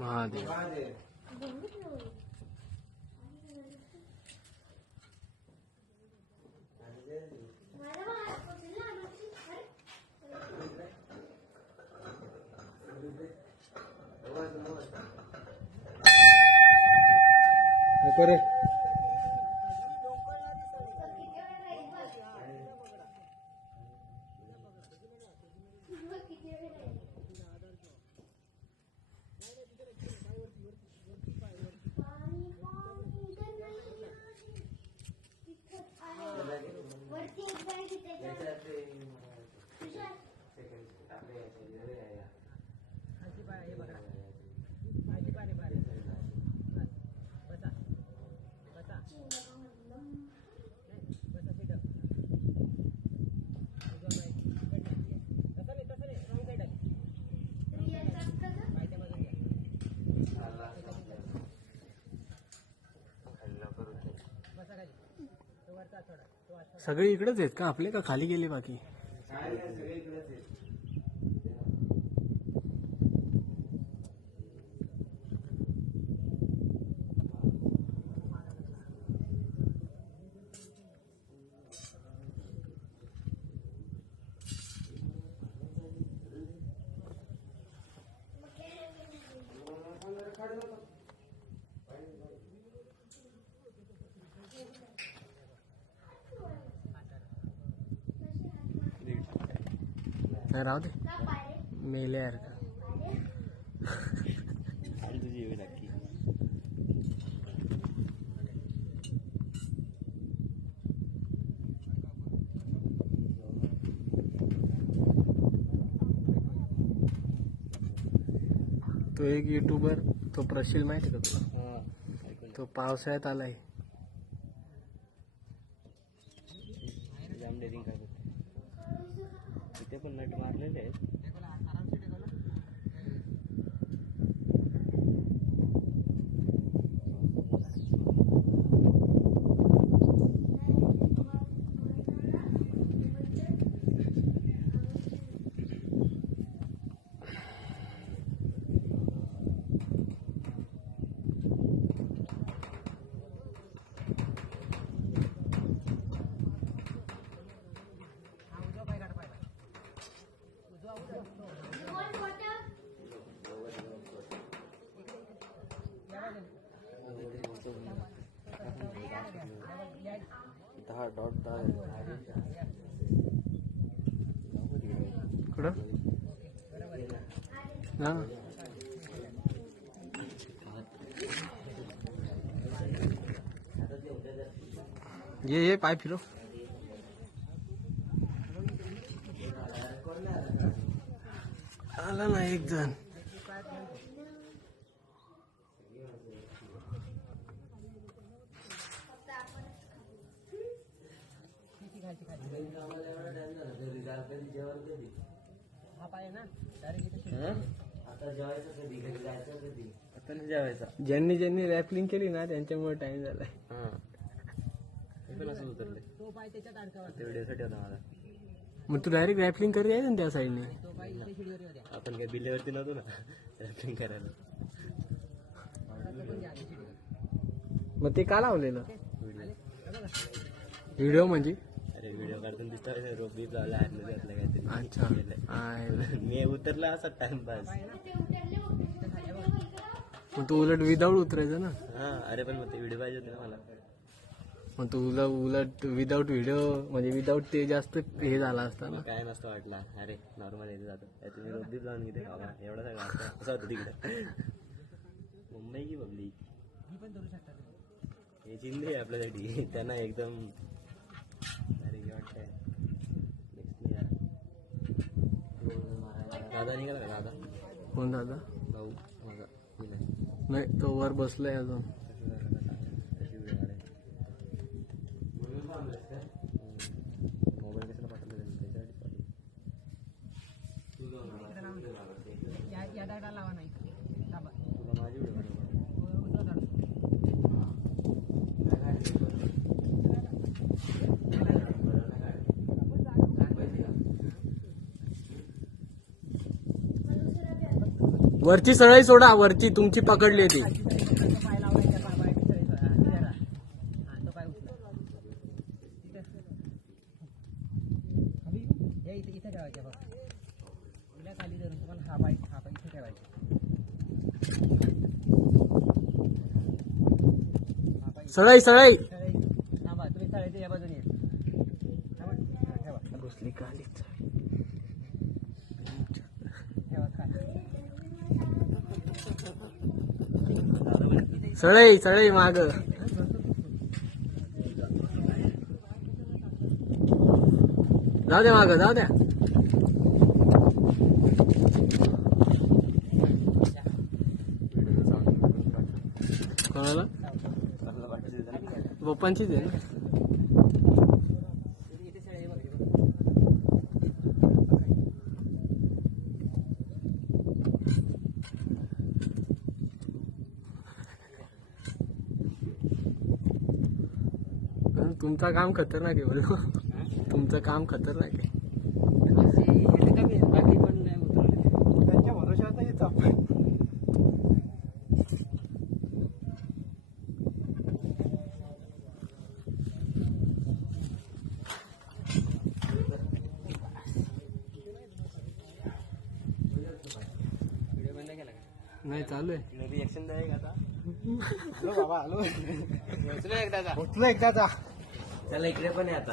महादेव रे सगळे इकडेच आहेत का आपले, का खाली गेले बाकी? राहू दे मेले यार का तुझी नक्की तो एक यूट्यूबर तो प्रशील माहिती का तुला? तो पावसाळ्यात आलाय. तिथे पण नट मारलेले आहेत. कुठं ना ये पाय फिरो. आला ना एक जण. ज्यांनी ज्यांनी रॅपलिंग केली ना त्यांच्यामुळे टाइम झालाय. मग तू डायरेक्ट रॅपलिंग करी आहे ना त्या साईडने. आपण काय बिल्ल्यावरती नव्हतो ना रॅपलिंग करायला. मग ते का लावलेलं व्हिडिओ म्हणजे? अरे व्हिडिओ काढून दिसतो रोप बीप लावला काहीतरी. अच्छा मी उतरला असा टाइमपास. मग तू उलट विदाऊट उतरायचं ना. हा अरे पण मग ते व्हिडिओ पाहिजे होते ना मला. मग तुला उलट विदाऊट व्हिडिओ म्हणजे विदाऊट ते जास्त हे झाला असता ना. काय नसतं वाटला. अरे नॉर्मल येते जातं तुम्ही रोप बीप लावून घेते एवढा सगळं असं होतं तिकडे. मुंबई की पब्लिक हे चिंद्री आहे आपल्यासाठी. त्यांना एकदम दादा निघाला का दादा? कोण दादा? भाऊ माझा नाही तो वर बसलाय अजून. मोबाईल कशाला पाठवलं तुला माझी व्हिडिओ वरची सळई सोडा, वरची तुमची पकडली ती. सळई सळई घुसली खाली. सळई सळई माग. जाऊ द्या माग, जाऊ द्या. कोणाला? पप्पांचीच आहे ना. तुमचं काम खतरनाक आहे बोल. तुमचं काम खतरनाक आहे. बाकी पण त्यांच्या भरोशावर नाही येतो आपण. नाही चालू आहे. रिएक्शन द्यायला आता. हॅलो बाबा, हॅलो. एकदाचा. चला इकडे पण आहे आता.